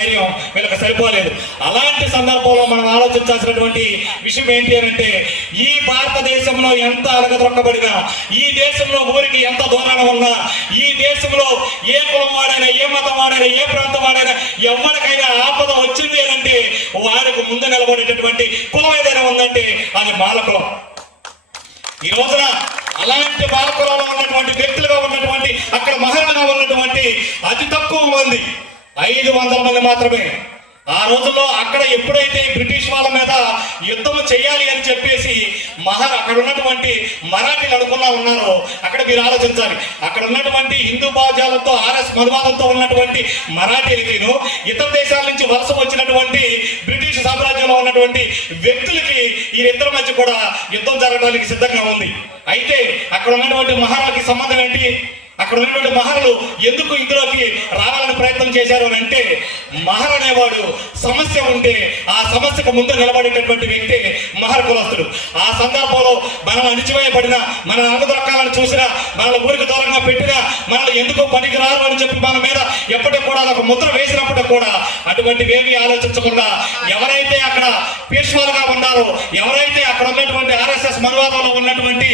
వీళ్ళకి సరిపోలేదు. అలాంటి సందర్భంలో మనం ఆలోచించాల్సినటువంటి విషయం ఏంటి అంటే, ఈ భారతదేశంలో ఎంత అలగదొక్కబడినా, ఈ దేశంలో ఊరికి ఎంత దూరాన ఉన్నా, ఈ దేశంలో ఏ కులం వాడైనా, ఏ మతం వాడైనా, ఏ ప్రాంతం వాడైనా ఎవరికైనా ఆపద వచ్చింది అంటే వారికి ముందు నిలబడేటటువంటి కులం ఏదైనా ఉందంటే అది మాల కులం. ఈ రోజున అలాంటి మాల కులంలో ఉన్నటువంటి వ్యక్తులుగా ఉన్నటువంటి, అక్కడ మహిళలుగా ఉన్నటువంటి అతి తక్కువ మంది 500 మంది మాత్రమే. ఆ రోజుల్లో అక్కడ ఎప్పుడైతే బ్రిటిష్ వాళ్ళ మీద యుద్ధం చేయాలి అని చెప్పేసి అక్కడ ఉన్నటువంటి మరాఠీలు అనుకున్నా ఉన్నారో, అక్కడ మీరు ఆలోచించాలి, అక్కడ ఉన్నటువంటి హిందూ భావజాలంతో ఆర్ఎస్ మనువాదంతో ఉన్నటువంటి మరాఠీలకి ఇతర దేశాల నుంచి వలస వచ్చినటువంటి బ్రిటిష్ సామ్రాజ్యంలో ఉన్నటువంటి వ్యక్తులకి ఈ ఇద్దరి మధ్య కూడా యుద్ధం జరగడానికి సిద్ధంగా ఉంది. అయితే అక్కడ ఉన్నటువంటి మహారాజుకి సంబంధం ఏంటి? అక్కడ ఉన్నటువంటి మహర్లు ఎందుకు ఇందులోకి రావాలని ప్రయత్నం చేశారు అని అంటే, మహర్ అనేవాడు సమస్య ఉంటే ఆ సమస్యకు ముందు నిలబడేటటువంటి వ్యక్తి మహర్ కులస్తుడు. ఆ సందర్భంలో మనం అణిచివేయబడినా, మన అన్నదొక్కాలని చూసినా, మనల్ని ఊరికి దూరంగా పెట్టినా, మనల్ని ఎందుకు పనికి రారు అని చెప్పి మన మీద ఎప్పటికి కూడా ఒక ముద్ర వేసినప్పటికి కూడా అటువంటివేమీ ఆలోచించకుండా ఎవరైతే అక్కడ పేష్వాలుగా ఉన్నారో, ఎవరైతే అక్కడ ఉన్నటువంటి ఆర్ఎస్ఎస్ మనువాదంలో ఉన్నటువంటి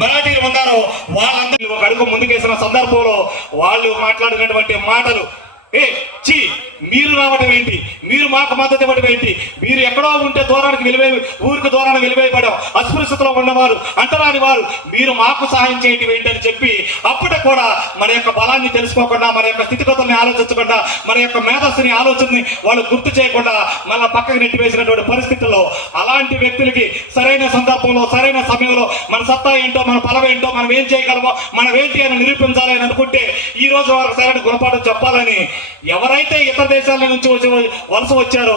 మరాఠీలు ఉన్నారో వాళ్ళందరూ ఒక అడుగు ముందుకేసిన సందర్భంలో వాళ్ళు మాట్లాడినటువంటి మాటలు, మీరు రావటం ఏంటి, మీరు మాకు మద్దతు ఇవ్వడం ఏంటి, మీరు ఎక్కడో ఉంటే ఊరికి దూరాన్ని వెలివేయబడం, అస్పృశ్యతలో ఉన్నవారు, అంటరాని వారు, మీరు మాకు సహాయం చేయటం ఏంటి అని చెప్పి అప్పుడే కూడా మన యొక్క బలాన్ని తెలుసుకోకుండా, మన యొక్క స్థితిగతుల్ని ఆలోచించకుండా, మన యొక్క మేధస్సుని ఆలోచనని వాళ్ళు గుర్తు చేయకుండా మన పక్కకు నెట్టివేసినటువంటి పరిస్థితుల్లో అలాంటి వ్యక్తులకి సరైన సందర్భంలో, సరైన సమయంలో మన సత్తా ఏంటో, మన బలం ఏంటో, మనం ఏం చేయగలమో, మనం ఏంటి అని నిరూపించాలి అని అనుకుంటే ఈ రోజు వారికి సరైన గుణపాఠం చెప్పాలని ఎవరైతే ఇతర దేశాల నుంచి వలస వచ్చారో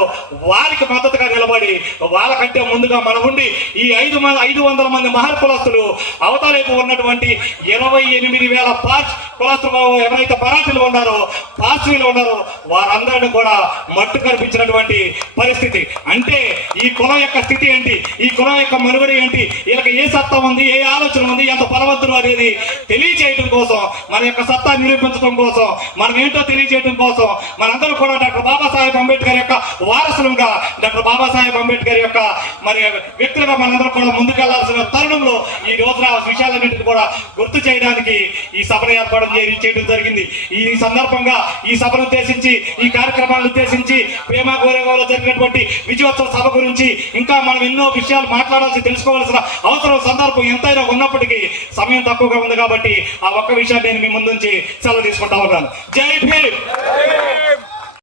వారికి మద్దతుగా నిలబడి, వాళ్ళకంటే ముందుగా మనం ఉండి ఈ 500 మంది మహర్ కులస్తులు అవతలైపు ఉన్నటువంటి 28,000 పార్చ్ కులస్తులు ఎవరైతే మరాఠీలు ఉన్నారో, పార్సీలు ఉన్నారో వారందరినీ కూడా మట్టు కనిపించినటువంటి పరిస్థితి. అంటే ఈ కులం యొక్క స్థితి ఏంటి, ఈ కులం యొక్క మనుగడ ఏంటి, వీళ్ళకి ఏ సత్తా ఉంది, ఏ ఆలోచన ఉంది, ఎంత బలవంతులు అనేది తెలియజేయడం కోసం, మన యొక్క సత్తా నిరూపించడం కోసం, మనం ఏంటో తెలియజేయడం కోసం మనందరూ కూడా డాక్టర్ బాబాసాహెబ్ అంబేద్కర్ యొక్క వారసులుగా, డాక్టర్ బాబాసాహెబ్ అంబేద్కర్ యొక్క మరి వ్యక్తులుగా మనందరూ కూడా ముందుకెళ్లాల్సిన తరుణంలో ఈ రోజున విషయాలన్నింటినీ కూడా గుర్తు చేయడానికి ఈ సభను ఏర్పాటు చేయడం జరిగింది. ఈ సందర్భంగా ఈ సభను ఉద్దేశించి, ఈ కార్యక్రమాలను ఉద్దేశించి ప్రేమ గౌరవంలో జరిగినటువంటి విజయోత్సవ సభ గురించి ఇంకా మనం ఎన్నో విషయాలు మాట్లాడాల్సి, తెలుసుకోవాల్సిన అవసరం, సందర్భం ఎంతైనా ఉన్నప్పటికీ సమయం తక్కువగా ఉంది కాబట్టి ఆ ఒక్క విషయాన్ని నేను మీ ముందుంచి సెలవు తీసుకుంటా ఉన్నాను. జై భీమ్.